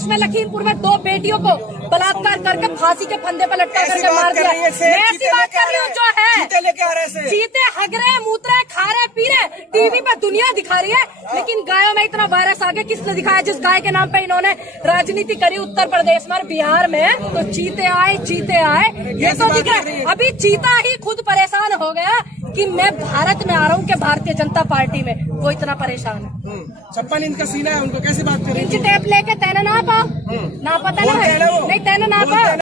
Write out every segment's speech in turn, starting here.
प्रदेश में लखीमपुर में 2 बेटियों को बलात्कार करके फांसी के फंदे पर लटका करके मार दिया। मैं ऐसी बात कर रही हूँ जो है चीते हग रहे, मूत रहे, खा रहे, पी रहे, टीवी पे दुनिया दिखा रही है, लेकिन गायों में इतना वायरस आ गया। किसने दिखाया? जिस गाय के नाम पे इन्होंने राजनीति करी उत्तर प्रदेश में, बिहार में, तो चीते आए ये तो दिख रहा है। अभी चीता ही खुद परेशान हो गया कि मैं भारत में आ रहा हूँ कि भारतीय जनता पार्टी में, वो इतना परेशान है। 56 इंच का सीना है, उनको कैसे बात करें? इंच टेप लेके तैने ना पाओ, ना पता ना है, नहीं तैने ना पाओ।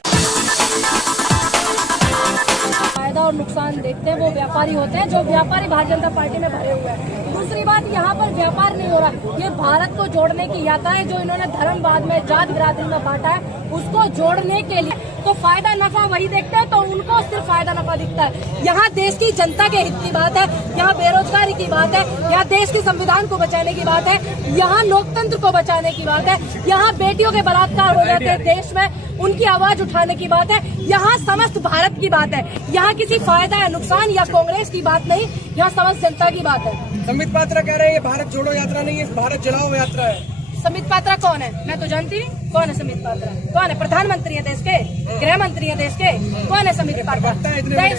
फायदा और नुकसान देखते हैं वो व्यापारी होते हैं, जो व्यापारी भारतीय जनता पार्टी में भरे हुए हैं। दूसरी बात, यहाँ पर व्यापार नहीं हो रहा, ये भारत को जोड़ने की यात्रा है जो इन्होंने धर्मवाद में, जात बिरादरी में बांटा है, उसको जोड़ने के लिए तो फायदा नफा वही देखते हैं, तो उनको सिर्फ फायदा नफा दिखता है। यहाँ देश की जनता के हित की बात है, यहाँ बेरोजगारी की बात है, यहाँ देश के संविधान को बचाने की बात है, यहाँ लोकतंत्र को बचाने की बात है, यहाँ बेटियों के बलात्कार हो जाते हैं देश में, उनकी आवाज उठाने की बात है, यहाँ समस्त भारत की बात है। यहाँ किसी फायदा या नुकसान या कांग्रेस की बात नहीं, यहाँ समस्त जनता की बात है। संबित पात्रा कह रहे हैं ये भारत जोड़ो यात्रा नहीं है, भारत जलाओ यात्रा है। संबित पात्रा कौन है? मैं तो जानती नहीं कौन है संबित पात्रा। कौन है? प्रधानमंत्री है देश के, गृह मंत्री है देश के, कौन है संबित पात्रा?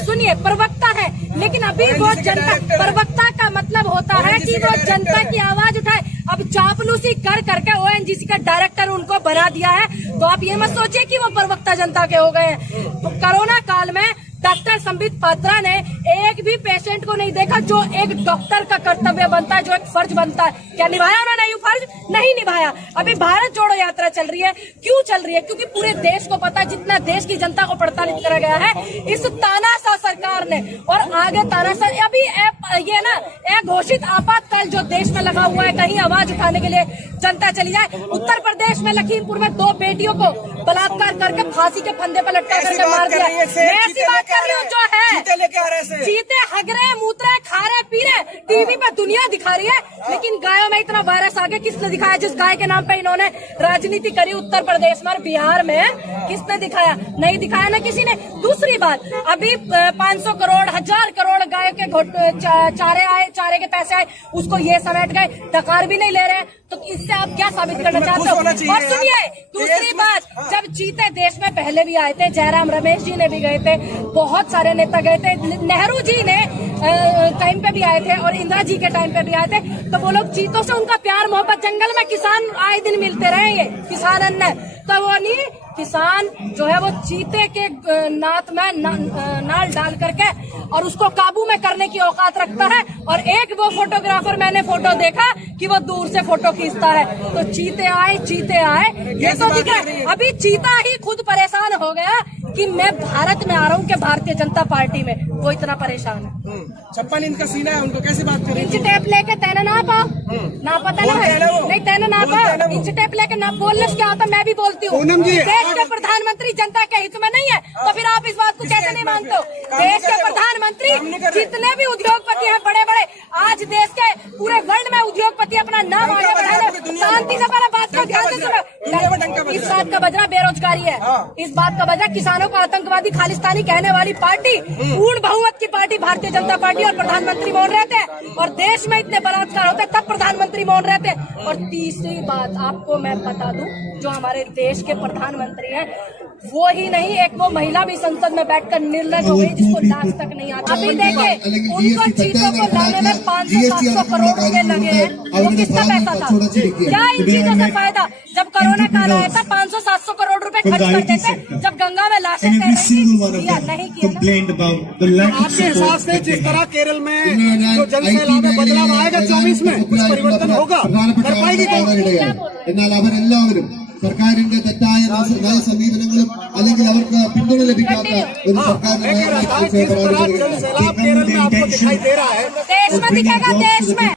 सुनिए, प्रवक्ता है, लेकिन अभी वो जनता, प्रवक्ता का मतलब होता है कि वो जनता की आवाज उठाए। अब चापलूसी कर करके ONGC का डायरेक्टर उनको बना दिया है, तो आप ये मत सोचिए कि वो प्रवक्ता जनता के हो गए हैं। तो कोरोना काल में डॉक्टर संबित पात्रा ने एक भी पेशेंट को नहीं देखा, जो एक डॉक्टर का कर्तव्य बनता है, जो एक फर्ज बनता है। क्या निभाया उन्होंने ये फर्ज? नहीं निभाया। अभी भारत जोड़ो यात्रा चल रही है, क्यों चल रही है? क्योंकि पूरे देश को पता है, जितना देश की जनता को प्रताड़ित करा गया है इस तानाशाह सरकार ने, और आगे तानाशाह अभी ये ना एक घोषित आपातकाल जो देश में लगा हुआ है, कहीं आवाज उठाने के लिए जनता चली जाए। उत्तर प्रदेश में लखीमपुर में 2 बेटियों को बलात्कार करके फांसी के फंदे पर लटका करके मार दिया। मैं ऐसी बात कर रही हूँ जो है चीते हग रहे, मूत रहे, खा रहे, पी रहे, टीवी पे दुनिया दिखा रही है, लेकिन गायों में इतना वायरस आ गया। किसने दिखाया? जिस गाय के नाम पे इन्होंने राजनीति करी उत्तर प्रदेश में, बिहार में, किसने दिखाया? नहीं दिखाया ना किसी ने। दूसरी बात, अभी 500 करोड़ 1000 करोड़ गाय के चारे आए, चारे के पैसे आए, उसको ये समेट गए, डकार भी नहीं ले रहे हैं, तो इससे आप क्या साबित करना चाहते हो? और सुनिए, दूसरी बात, जब चीते देश में पहले भी आए थे, जयराम रमेश जी ने भी गए थे, बहुत सारे नेता गए थे, नेहरू जी ने टाइम पे भी आए थे, और इंदिरा जी के टाइम पे भी आए थे, तो वो लोग चीतों से उनका प्यार मोहब्बत, जंगल में किसान आए दिन मिलते रहे, ये किसान अन्न, तो वो नहीं, किसान जो है वो चीते के नात में नाल डाल करके और उसको काबू में करने की औकात रखता है। और एक वो फोटोग्राफर, मैंने फोटो देखा कि वो दूर से फोटो खींचता है। तो चीते आए ये तो दिख रहा है। अभी चीता ही खुद परेशान हो गया कि मैं भारत में आ रहा हूँ कि भारतीय जनता पार्टी में, वो इतना परेशान है। 56 इंच का सीना है, उनको कैसे बात करें? इंच टेप लेके तैने ना पाओ, ना पता ना है, नहीं तैने ना पाओ। इंच टेप लेके ना बोलने से क्या होता, मैं भी बोलती हूँ। देश के प्रधानमंत्री जनता के हित में नहीं है, तो फिर आप इस बात को कैसे नहीं मानते हो? देश के प्रधानमंत्री जितने भी उद्योगपति हैं बड़े बड़े, आज देश के पूरे वर्ल्ड में उद्योगपति अपना नाम आगे बढ़ाने, शांति से पहले बात को ध्यान से सुनो। इस बात का बजरा बेरोजगारी है, इस बात का बजरा किसानों को आतंकवादी खालिस्तानी कहने वाली पार्टी, पूर्ण बहुमत की पार्टी भारतीय जनता पार्टी, और प्रधानमंत्री मौन रहते हैं, और देश में इतने बलात्कार होते हैं तब प्रधानमंत्री मौन रहते हैं। और तीसरी बात आपको मैं बता दूं, जो हमारे देश के प्रधानमंत्री हैं वो ही नहीं, एक वो महिला भी संसद में बैठकर निर्लज हो गई, जिसको लाज तक नहीं आता। अभी देखे उनको चीजों को लाने में 500-700 करोड़ रुपए लगे हैं, वो किसका पैसा था? क्या इन चीजों से फायदा? जब कोरोना काल आया था 500-700 करोड़ रुपए खर्च करते थे, जब गंगा में लाशें तैर रही थी, किया नहीं किया। आपके हिसाब से जिस तरह केरल में जो जल सैलाब में बदलाव आएगा 24 में, कुछ परिवर्तन होगा, कर पाएगी कौन? സർക്കാരിന്റെ തെറ്റായ നയസമീപനങ്ങളും അല്ലെങ്കിൽ അവർക്ക് പിന്തുണ ലഭിക്കാത്ത ഒരു സർക്കാരിന്റെ देश में दिखेगा, देश में।